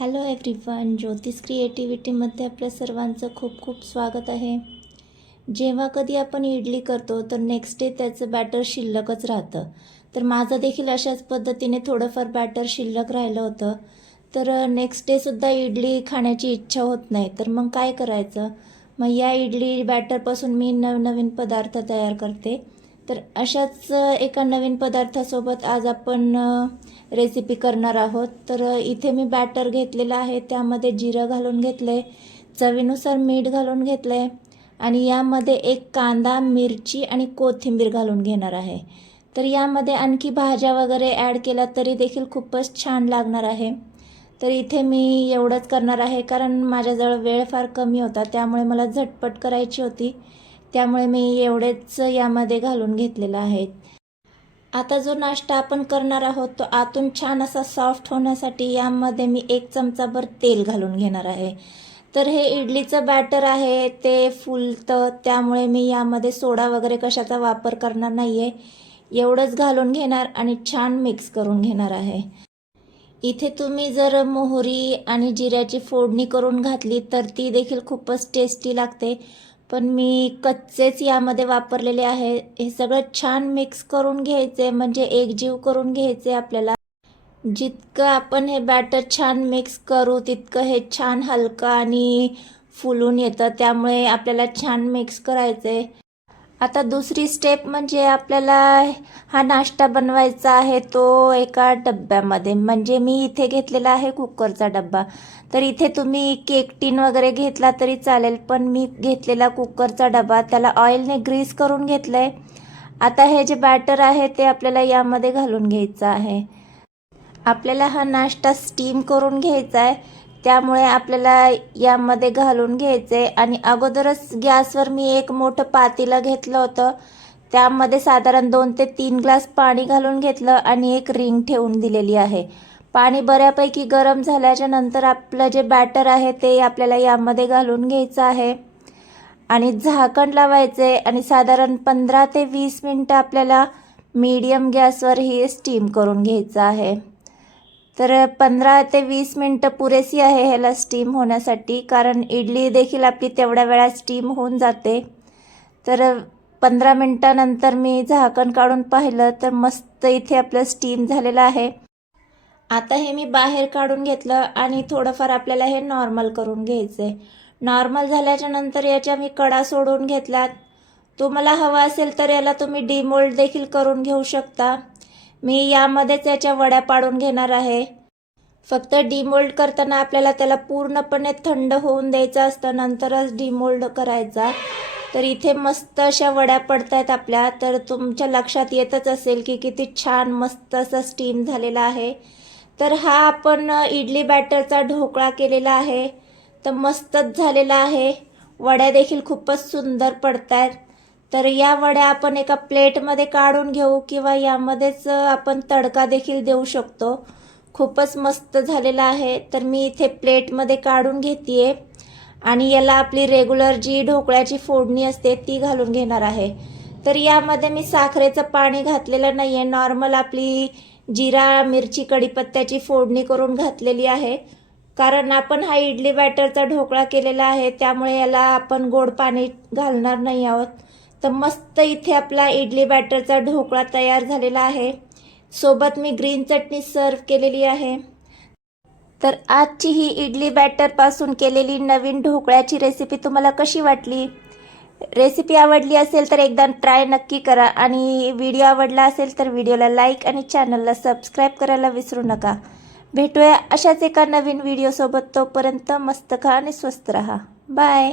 Hello everyone ज्योतिष क्रिएटिव्हिटीमध्ये आपल्या सर्वांचं खूप खूप स्वागत आहे. जेव्हा कधी आपण इडली करतो तर नेक्स्ट डे त्याचं बॅटर शिल्लकच राहतं. तर माझं देखील अशाच पद्धतीने थोडंफार बॅटर शिल्लक राहिलं होतं. तर नेक्स्ट डेसुद्धा इडली खाण्याची इच्छा होत नाही. तर मग काय करायचं? मग या इडली बॅटरपासून मी नवनवीन पदार्थ तयार करते. तर अशाच एका नवीन पदार्थासोबत आज आपण रेसिपी करणार आहोत. तर इथे मी बॅटर घेतलेलं आहे. त्यामध्ये जिरं घालून घेतले चवीनुसार मीठ घालून घेतले आणि यामध्ये एक कांदा मिरची आणि कोथिंबीर घालून घेणार आहे. तर यामध्ये आणखी भाज्या वगैरे ॲड केल्या तरी देखील खूपच छान लागणार आहे. तर इथे मी एवढंच करणार आहे कारण माझ्याजवळ वेळ फार कमी होता त्यामुळे मला झटपट करायची होती. त्यामुळे मी एवढेच यामध्ये घालून घेतलेलं आहे. आता जो नाश्ता आपण करणार आहोत तो आतून छान असा सॉफ्ट होण्यासाठी यामध्ये मी एक चमचाभर तेल घालून घेणार आहे. तर हे इडलीचं बॅटर आहे ते फुलतं त्यामुळे मी यामध्ये सोडा वगैरे कशाचा वापर करणार नाही आहे एवढंच घालून घेणार आणि छान मिक्स करून घेणार आहे. इथे तुम्ही जर मोहरी आणि जिऱ्याची फोडणी करून घातली तर ती देखील खूपच टेस्टी लागते. पण मी कच्चेच यामध्ये वापरलेले आहे. हे सगळं छान मिक्स करून घ्यायचे म्हणजे एकजीव करून घ्यायचे आपल्याला. जितकं आपण हे बॅटर छान मिक्स करू तितकं हे छान हलकं आणि फुलून येतं. त्यामुळे आपल्याला छान मिक्स करायचे आता दुसरी स्टेप म्हणजे आपल्याला हा नाश्ता बनवायचा आहे तो एका डब्यामध्ये. म्हणजे मी इथे घेतलेला आहे कुकरचा डब्बा. तर इथे तुम्ही केक टीन वगैरे घेतला तरी चालेल पण मी घेतलेला कुकरचा डबा त्याला ऑइलने ग्रीस करून घेतलं आहे आता हे जे बॅटर आहे ते आपल्याला यामध्ये घालून घ्यायचं आहे. आपल्याला हा नाश्ता स्टीम करून घ्यायचा आहे. त्यामुळे आपल्याला यामध्ये घालून घ्यायचे आणि अगोदरच गॅसवर मी एक मोठं पातीला घेतलं होतं. त्यामध्ये साधारण दोन ते तीन ग्लास पाणी घालून घेतलं आणि एक रिंग ठेवून दिलेली आहे. पाणी बऱ्यापैकी गरम झाल्याच्यानंतर आपलं जे बॅटर आहे ते आपल्याला यामध्ये घालून घ्यायचं आहे. आणि झाकण लावायचे आणि साधारण पंधरा ते वीस मिनटं आपल्याला मीडियम गॅसवर ही स्टीम करून घ्यायचं आहे. तर पंधरा ते वीस मिनटं पुरेसी आहे ह्याला स्टीम होण्यासाठी. कारण इडली देखील आपली तेवढ्या वेळात स्टीम होऊन जाते. तर पंधरा मिनटानंतर मी झाकण काढून पाहिलं तर मस्त इथे आपलं स्टीम झालेलं आहे. आता हे मी बाहेर काढून घेतलं आणि थोडंफार आपल्याला हे नॉर्मल करून घ्यायचं आहे नॉर्मल झाल्याच्यानंतर याच्या मी कडा सोडून घेतल्यात तुम्हाला हवा असेल तर याला तुम्ही डिमोल्ड देखील करून घेऊ शकता. मी यामध्येच याच्या वड्या पाडून घेणार आहे. फक्त डिमोल्ड करताना आपल्याला त्याला पूर्णपणे थंड होऊन द्यायचं असतं नंतरच डिमोल्ड करायचा. तर इथे मस्त अशा वड्या पडत आहेत आपल्या. तर तुमच्या लक्षात येतच असेल की किती छान मस्त असा स्टीम झालेला आहे. तर हा आपण इडली बॅटरचा ढोकळा केलेला आहे. तर मस्तच झालेला आहे. वड्या देखील खूपच सुंदर पडत आहेत तर या वड्या आपण एका प्लेटमध्ये काढून घेऊ किंवा यामध्येच आपण तडका देखील देऊ शकतो. खूपच मस्त झालेला आहे. तर मी इथे प्लेटमध्ये काढून घेते आणि याला आपली रेग्युलर जी ढोकळ्याची फोडणी असते ती घालून घेणार आहे. तर यामध्ये मी साखरेचं पाणी घातलेलं नाही आहे नॉर्मल आपली जिरा मिरची कढीपत्त्याची फोडणी करून घातलेली आहे. कारण आपण हा इडली बॅटरचा ढोकळा केलेला आहे त्यामुळे याला आपण गोड पाणी घालणार नाही आहोत. तर मस्त इथे आपला इडली बॅटरचा ढोकळा तयार झालेला आहे. सोबत मी ग्रीन चटणी सर्व केलेली आहे. तर आजची ही इडली बॅटरपासून केलेली नवीन ढोकळ्याची रेसिपी तुम्हाला कशी वाटली? रेसिपी आवडली असेल तर एकदा ट्राय नक्की करा आणि व्हिडिओ आवडला असेल तर व्हिडिओला लाईक आणि चॅनलला सबस्क्राईब करायला विसरू नका. भेटूया अशाच एका नवीन व्हिडिओसोबत तोपर्यंत मस्त खा आणि स्वस्त रहा. बाय